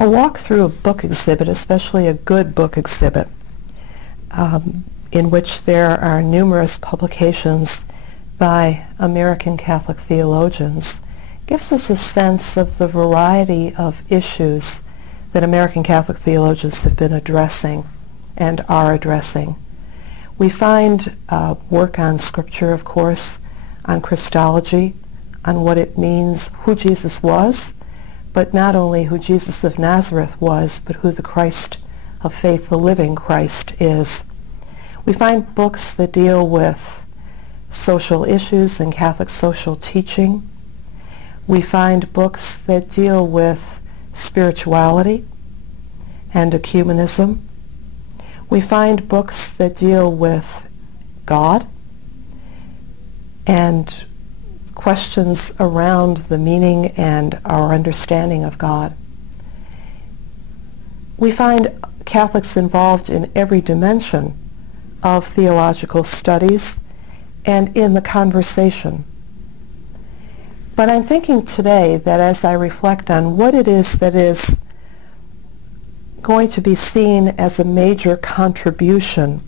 A walk through a book exhibit, especially a good book exhibit, in which there are numerous publications by American Catholic theologians, gives us a sense of the variety of issues that American Catholic theologians have been addressing and are addressing. We find work on Scripture, of course, on Christology, on what it means, who Jesus was, but not only who Jesus of Nazareth was, but who the Christ of faith, the living Christ, is. We find books that deal with social issues and Catholic social teaching. We find books that deal with spirituality and ecumenism. We find books that deal with God and questions around the meaning and our understanding of God. We find Catholics involved in every dimension of theological studies and in the conversation. But I'm thinking today that as I reflect on what it is that is going to be seen as a major contribution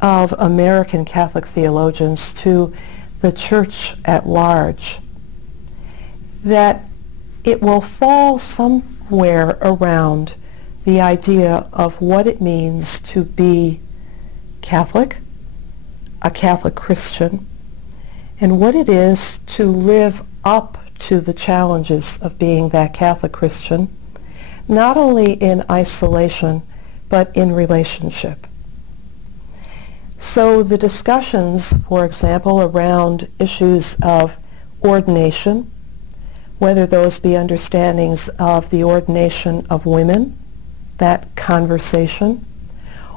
of American Catholic theologians to the Church at large, that it will fall somewhere around the idea of what it means to be Catholic, a Catholic Christian, and what it is to live up to the challenges of being that Catholic Christian, not only in isolation, but in relationship. So the discussions, for example, around issues of ordination, whether those be understandings of the ordination of women, that conversation,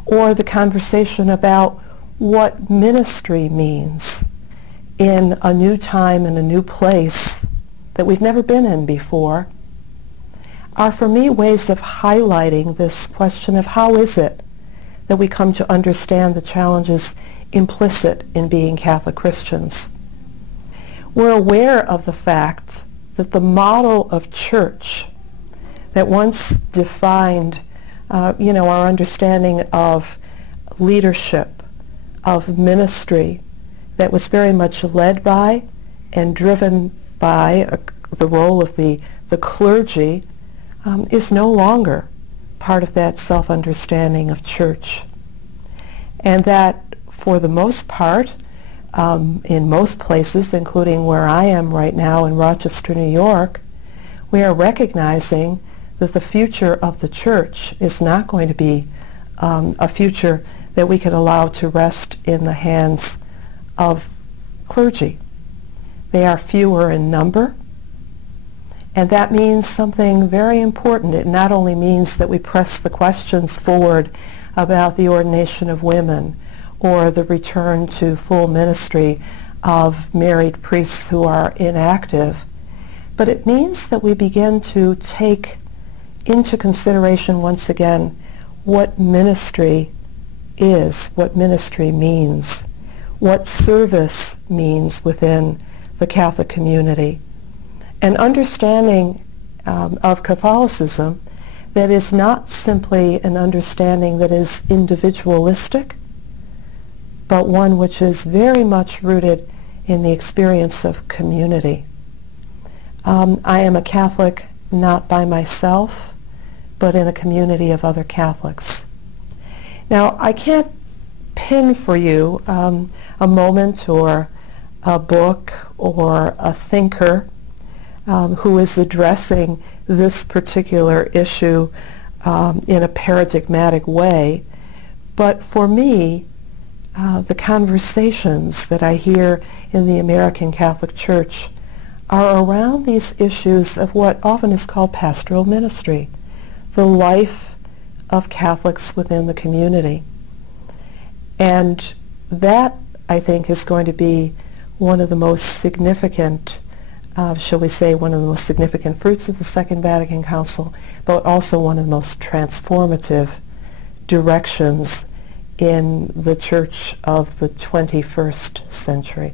or the conversation about what ministry means in a new time and a new place that we've never been in before, are for me ways of highlighting this question of how is it that we come to understand the challenges implicit in being Catholic Christians. We're aware of the fact that the model of church that once defined our understanding of leadership, of ministry, that was very much led by and driven by the role of the clergy, is no longer part of that self-understanding of church. And that for the most part, in most places, including where I am right now in Rochester, New York, we are recognizing that the future of the church is not going to be a future that we can allow to rest in the hands of clergy. They are fewer in number, and that means something very important. It not only means that we press the questions forward about the ordination of women or the return to full ministry of married priests who are inactive, but it means that we begin to take into consideration once again what ministry is, what ministry means, what service means within the Catholic community. An understanding of Catholicism that is not simply an understanding that is individualistic, but one which is very much rooted in the experience of community. I am a Catholic not by myself, but in a community of other Catholics. Now, I can't pin for you a moment or a book or a thinker who is addressing this particular issue in a paradigmatic way. But for me, the conversations that I hear in the American Catholic Church are around these issues of what often is called pastoral ministry, the life of Catholics within the community. And that, I think, is going to be one of the most significant shall we say, one of the most significant fruits of the Second Vatican Council, but also one of the most transformative directions in the Church of the 21st century.